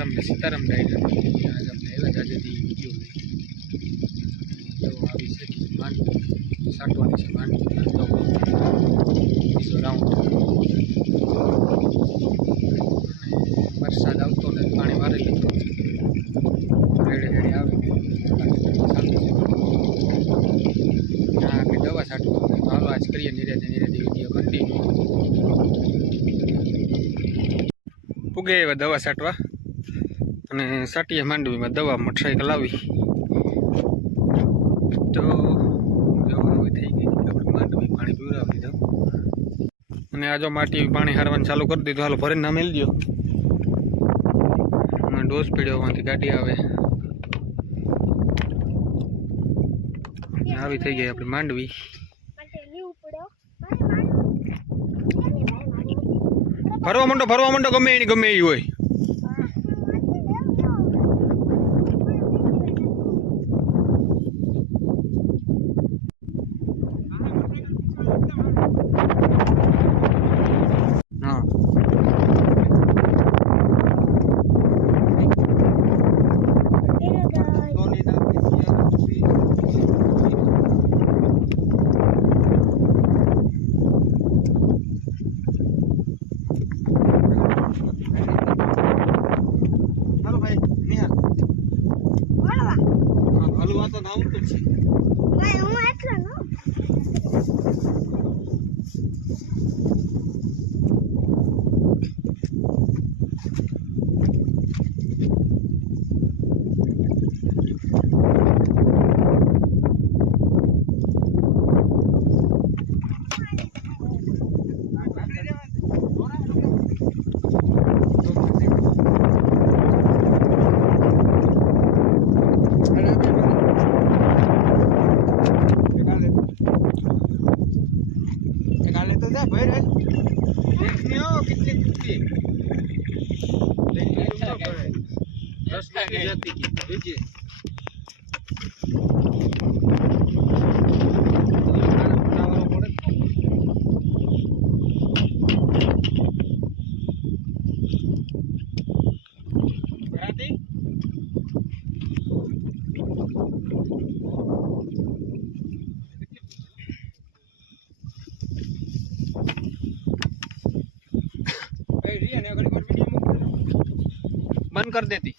રામ ને સીતારામ ડાયરી आज अपने एवं जाजे दी वीडियो लई जो આવી છે કે માંડવી સાટવાની છે માંડવી તો બીજો રાઉન્ડ વરસાદ આવતો ને પાણી મારી લીધું રેડે રેડે આવે આ કે દવા સાટવા તો હાલો આજ કરીએ નિરાતે વિડીયો કન્ટિન્યુ पुगे दवा साटवा અને સાટીએ માંડવીમાં દવા મોટરસાઇકલ આવી તો દવા થઈ ગઈ આપણે માંડવી પાણી પીવડાવી દીધું અને આ જો માટી પાણી હારવાનું ચાલુ કરી દીધું હાલો ભરીને ના મેલી દો અને ડોઝ પીડ્યોમાંથી ગાડી આવે આવી થઈ ગઈ આપણી માંડવી ભરવા માંડો ગમે એ હોય बंद कर देती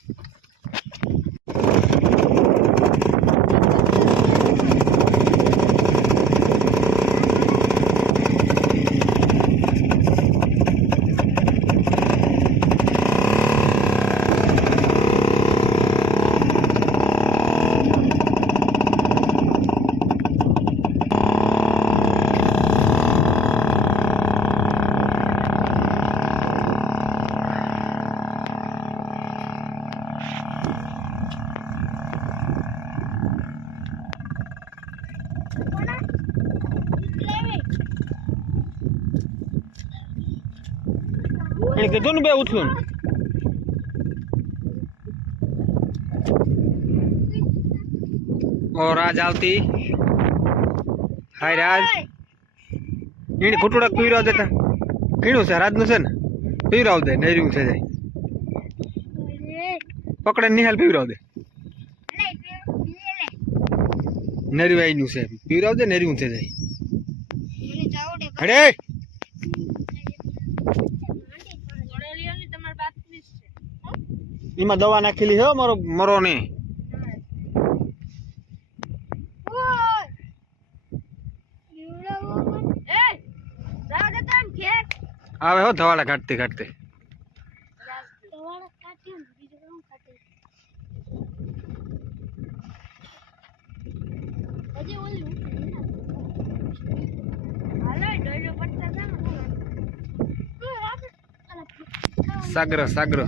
कीधु ने बे उठलू और आज आवती हाय राज इन घुटुड़ा पीवराव देता कीणु से राज नु से ने पीवराव दे नेरियू से जाय पकड़े निहाल पीवराव दे नेरिवाई नु से पीवराव दे नेरियू से जाय अरे इमा दवा नाखेली है मरो मरो ने आवे हो धवाला काटते काटते सागर सागर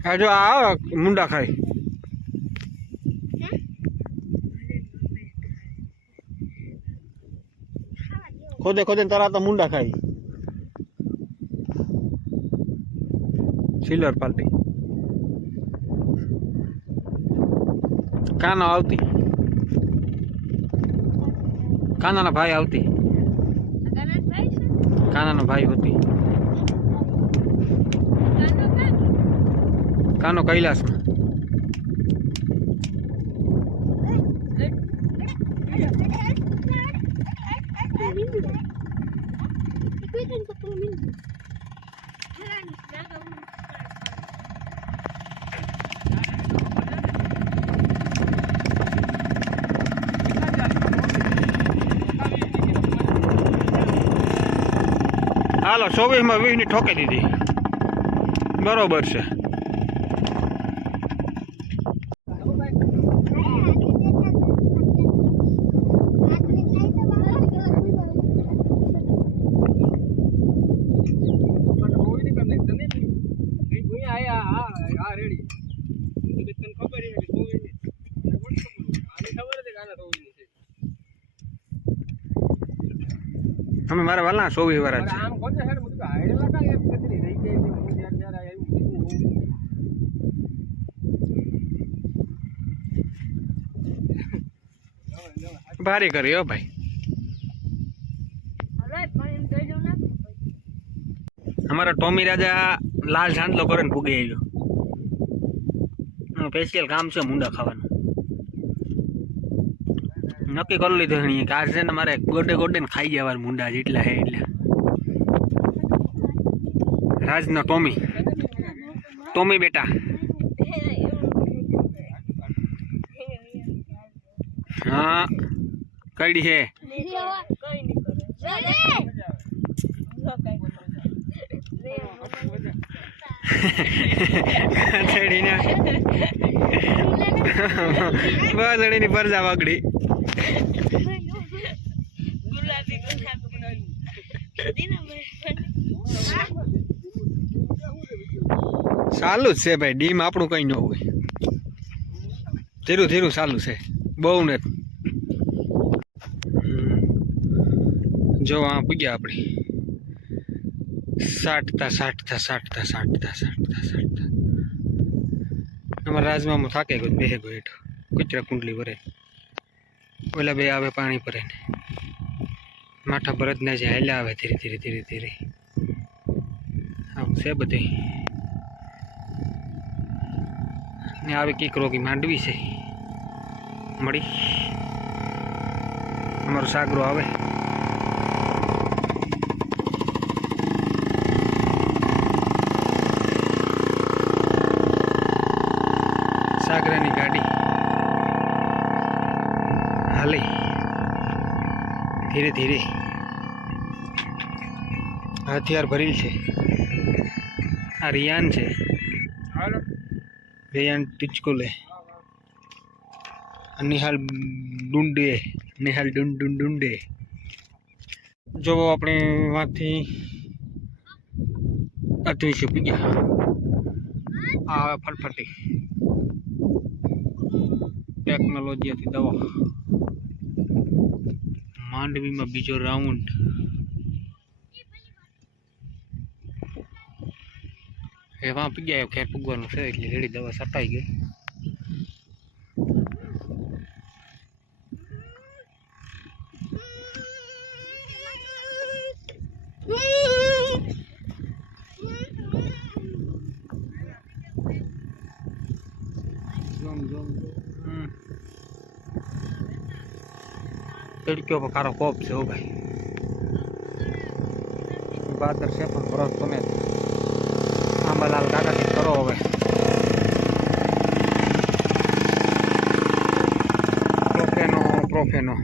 આ જો આ મુંડા ખાય ખોદે ખોદે તારા તો મુંડા ખાય સિલ્વર પાર્ટી કાનો આવતી કાનાના ભાઈ આવતી કાનાનો ભાઈ હોતી કાનો કૈલાસ હાલો 24 માં 20 ની ઠોકી દીધી બરોબર છે અમે મારા વાલા 24 વાળા છે ભારી કરી હો ભાઈ અમારા ટોમી રાજા લાલ ચાંદલો કરે ને પૂગી આવ્યો સ્પેશિયલ કામ છે મુંડા ખાવાનું નક્કી કરી લીધું કે આજ છે ને મારે ગોડે ગોડે ને ખાઈ જવાનું મુંડા જેટલા હે એટલે રાજનો ટોમી બેટા हाँ कड़ी है बस पर जा पकड़ी चालू से भाई डीम आपणु कई न हो धीरू धीरू चालू से बहु ने जो वहाँ पुग्या अपनी साटता हमारे राजमा में थाके गो बेहे गो हेठ कुचरा कुंडली भरे ओला बे आवे पानी भरे ने माठा भरत ने जे हेला आवे धीरे धीरे धीरे धीरे आम से बधे ने आवे कीकरो की मांडवी से मड़ी हमारो सागरो आवे सागरानी गाड़ी हाले धीरे धीरे हथियार भरेल छे आ रियान छे रियान टिचकुले निहाल डूंडे जो अपने वहाँ थी अतिशय पिया आ फटफटी टेक्नोलॉजी थी दवा मांडवी में बीजो राउंड वहाँ पिया खेर पुगवा से रेडी दवा सटाई गई खिड़कियों पर कारो कोप से हो भाई बादर से पण बरस तो में आंबालाल काका की करो होवे प्रोफेनो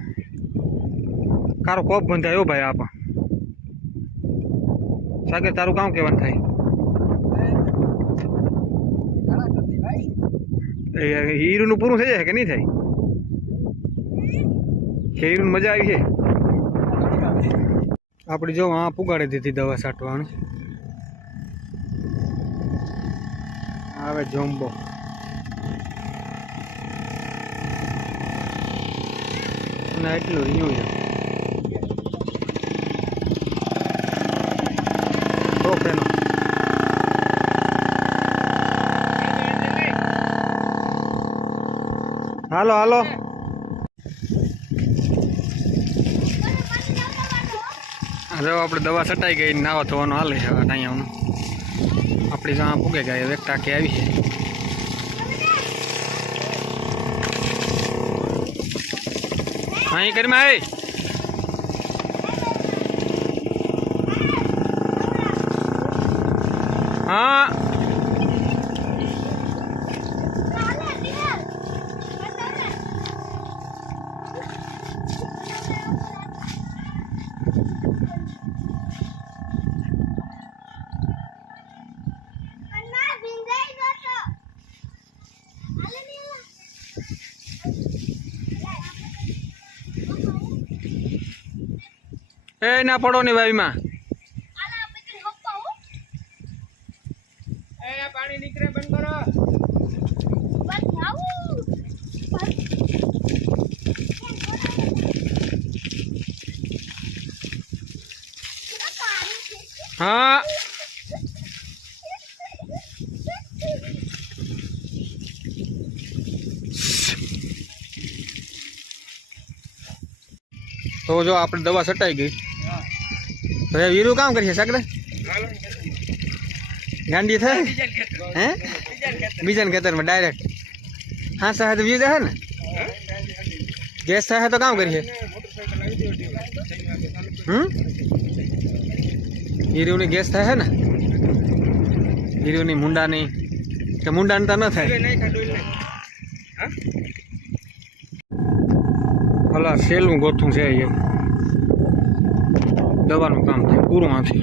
कारो कोप बंधायो भाई आप सागे तारू काम केवन थाय हीरू नु पूરું થઈ જાય કે નહીં થાય हीरू मजा आई है अपनी जो वहाँ पुगाड़ी दी थी दवा साटवानी આવે જોમ્બો ના એટલું રહ્યું છે એનો હાલો હાલો હવે આપણે દવા છટાઈ ગઈ નાવા ધોવાનું હાલે છે અહીંયાનું આપણી સામે પૂગે ગયા એક ટાંકી આવી છે અહીં કરીમાં આવી હા એ ના પડો ને ભાઈમાં પાણી નીકળે બંધ કરો હા તો જો આપણે દવા છટાઈ ગઈ હવે વીરું કામ કરીએ સકરે ગાંડી થાય હે બીજા ખેતરમાં ડાયરેક્ટ હા સાહેબ વ્યૂ જાય ને ગેસ થાય તો કામ કરીએ હીરુની ગેસ થાય ને હીરુની મુંડાની કે મુંડાની તો ન થાય ભલા સેલું ગોથું છે એ દવાનું કામ થાય પૂરું આથી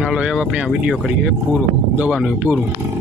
ચાલો હવે આપણે આ વિડીયો કરીએ પૂરો દવાનું પૂરું